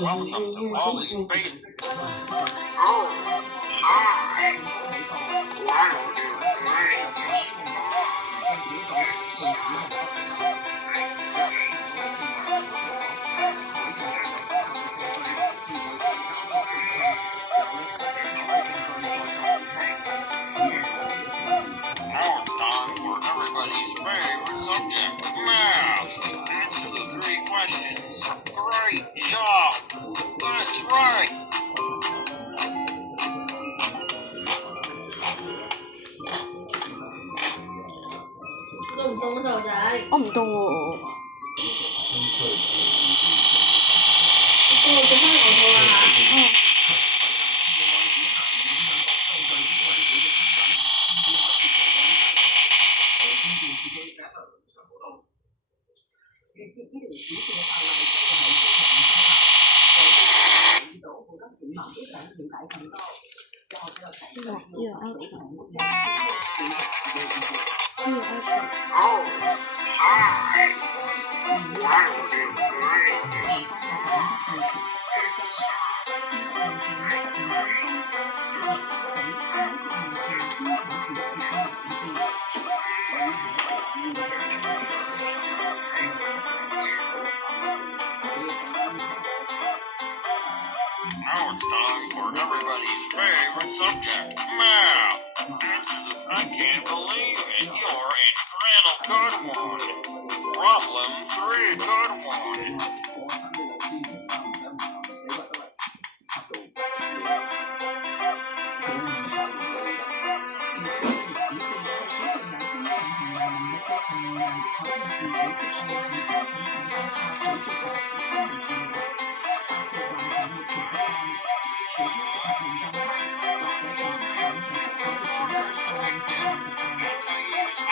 Welcome to Polly's Basement. Oh, hi. Why don't you Now it's time for everybody's favorite subject, math. Answer the 3 questions. Great job. That's right.凍唔凍啊，細路仔？我唔凍喎。哦，着翻外套啦嚇。Oh, hi. Why don't you Now it's time for everybody's favorite subject, math. Answer the I can't believe it. You're incredible. Good one. Problem 3. Good one.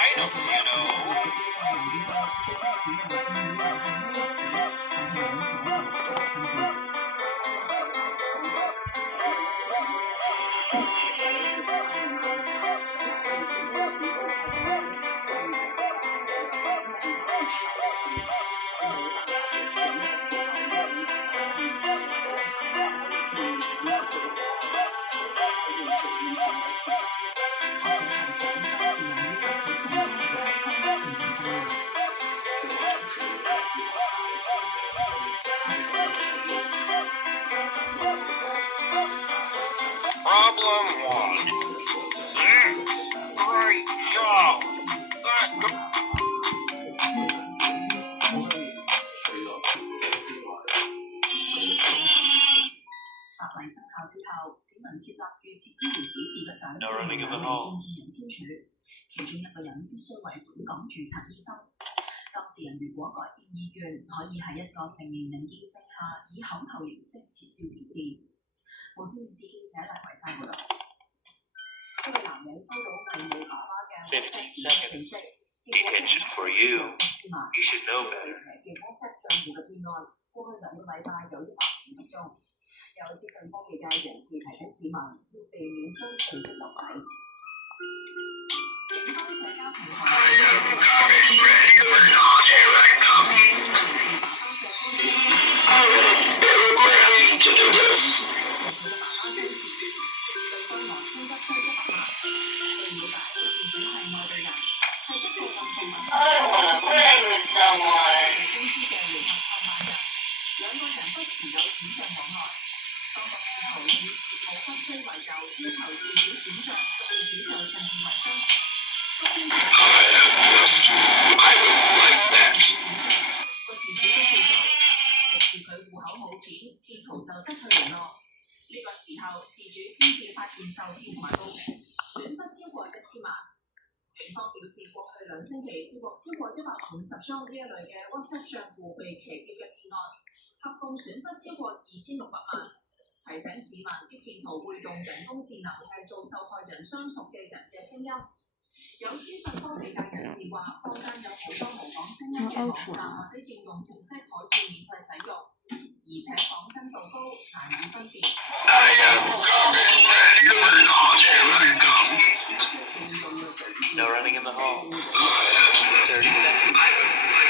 Items, you know. Problem 1. 6. Great job. No running in the hall. 其中一個人必須為本港註冊醫生。當事人如果改變意願，可以喺一個成年人見證下，以口頭形式撤銷指示。無線電視記者黎維山報導。一個男人收到偽冒爸爸嘅 15 seconds. Detention for you. You should know better. 嘅 WhatsApp 帳戶嘅騙案，過去2個禮拜有150宗。有資訊科技界人士提醒市民要避免將信息流體。警方社交平台。警方表示，過去2星期接獲超過150宗呢一類嘅 WhatsApp 帳戶被騎劫嘅騙案，合共損失超過2600萬。提醒市民，啲騙徒會用人工智能製造受害人相熟嘅人嘅聲音。有資訊科技界人士話，坊間有好多模仿聲音嘅網站或者應用程式可以免費使用，而且仿真度高，難以分辨。No running in the hall. 30 seconds.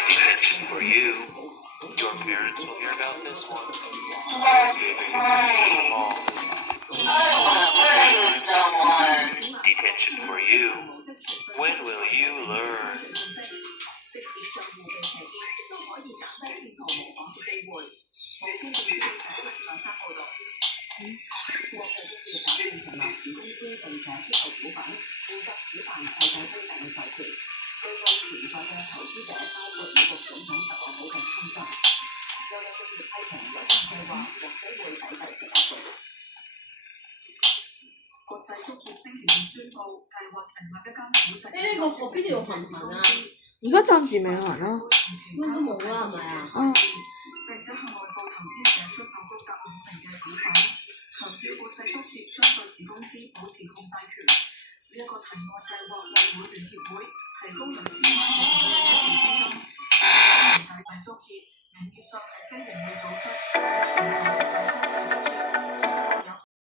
Detention for you. Your parents will hear about this one. attention for you. When will you learn? 即使帳戶被騎劫，都可以減低騙徒模仿嘅機會。無線電視記者梁生報導。國際職業打算成立子公司並且披露股份，負責主辦世界杯大嘅賽事。據報潛在嘅投資者包括美國總統特朗普嘅親信。又有企業批評有關計劃或者會抵制食物部。國際足協星期二宣布，計劃成立一間股息。呢個何必要行行啊？而家暫時未行啦。乜都冇啦，係咪啊？並且向外部投資者出售高達50%嘅股份，強調國際足協將對子公司保持控制權。呢一個提案計劃為會員協會提供2000萬美元嘅資金。國際足協名義上係非營利組織，